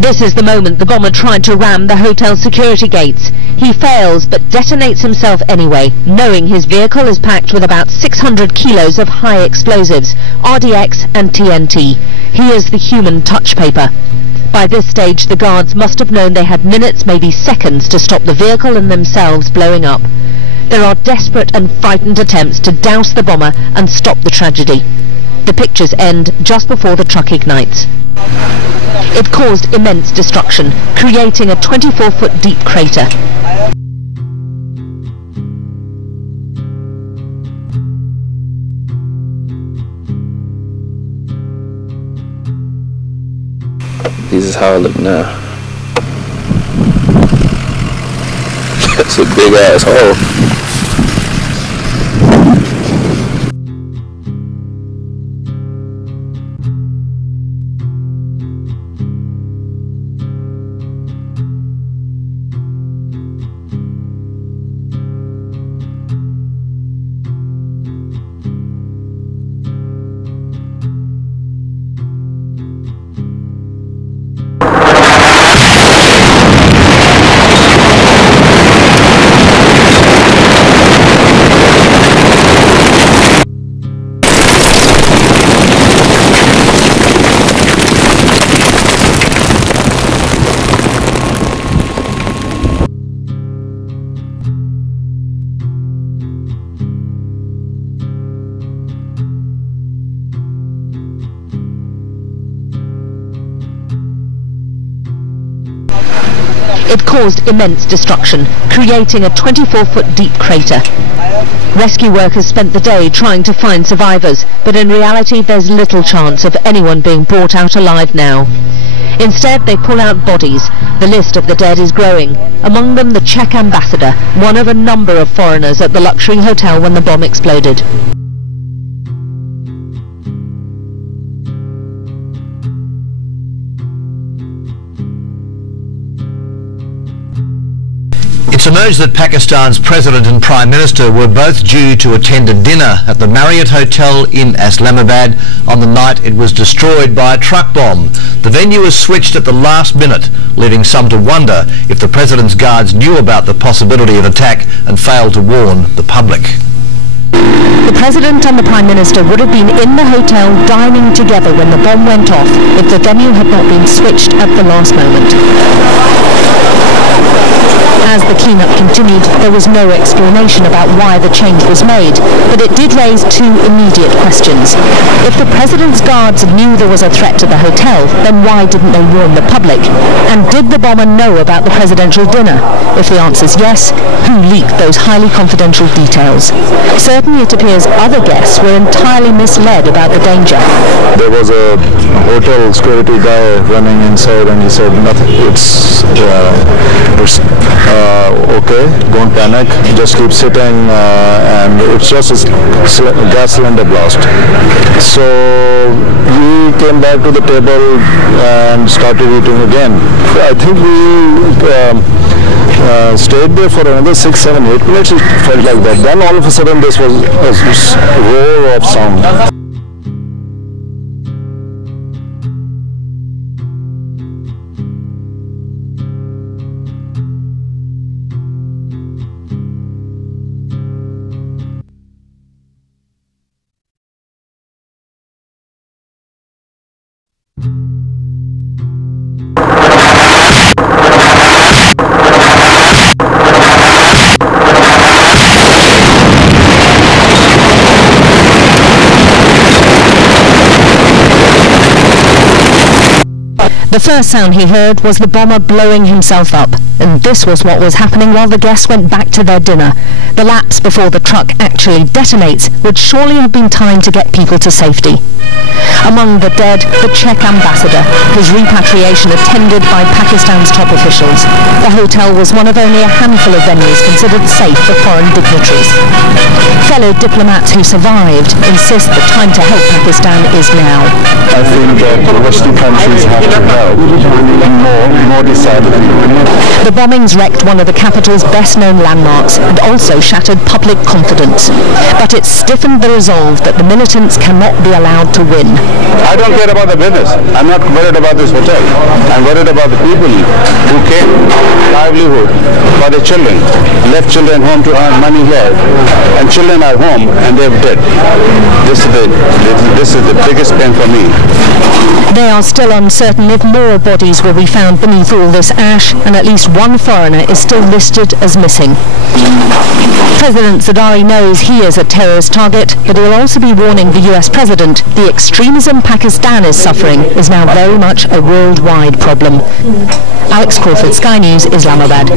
This is the moment the bomber tried to ram the hotel security gates. He fails but detonates himself anyway, knowing his vehicle is packed with about 600 kilos of high explosives, RDX and TNT. He is the human touch paper. By this stage, the guards must have known they had minutes, maybe seconds, to stop the vehicle and themselves blowing up. There are desperate and frightened attempts to douse the bomber and stop the tragedy. The pictures end just before the truck ignites. It caused immense destruction, creating a 24-foot deep crater. This is how I look now. That's a big ass hole. It caused immense destruction, creating a 24-foot deep crater. Rescue workers spent the day trying to find survivors, but in reality there's little chance of anyone being brought out alive now. Instead, they pull out bodies. The list of the dead is growing. Among them, the Czech ambassador, one of a number of foreigners at the luxury hotel when the bomb exploded. It's emerged that Pakistan's President and Prime Minister were both due to attend a dinner at the Marriott Hotel in Islamabad on the night it was destroyed by a truck bomb. The venue was switched at the last minute, leaving some to wonder if the President's guards knew about the possibility of attack and failed to warn the public. The President and the Prime Minister would have been in the hotel dining together when the bomb went off if the venue had not been switched at the last moment. As the cleanup continued, there was no explanation about why the change was made, but it did raise two immediate questions. If the President's guards knew there was a threat to the hotel, then why didn't they warn the public? And did the bomber know about the presidential dinner? If the answer is yes, who leaked those highly confidential details? Certainly it appears other guests were entirely misled about the danger. There was a hotel security guy running inside and he said, nothing, it's okay, don't panic, just keep sitting, and it's just a gas cylinder blast. So we came back to the table and started eating again. I think we stayed there for another 6, 7, 8 minutes, it felt like that. Then all of a sudden this was a roar of sound. The first sound he heard was the bomber blowing himself up, and this was what was happening while the guests went back to their dinner. The lapse before the truck actually detonates would surely have been time to get people to safety. Among the dead, the Czech ambassador, his repatriation attended by Pakistan's top officials. The hotel was one of only a handful of venues considered safe for foreign dignitaries. Fellow diplomats who survived insist the time to help Pakistan is now. I think that the Western countries have to help help Modi side. The bombings wrecked one of the capital's best-known landmarks and also shattered public confidence. But it stiffened the resolve that the militants cannot be allowed to win. I don't care about the business. I'm not worried about this hotel. I'm worried about the people who came livelihood for their children, left children home to earn money here, and children are home and they're dead. This is the biggest pain for me. They are still uncertain if more bodies will be found beneath all this ash, and at least one foreigner is still listed as missing. President Zardari knows he is a terrorist target, but he'll also be warning the US president the extremism Pakistan is suffering is now very much a worldwide problem. Alex Crawford, Sky News, Islamabad.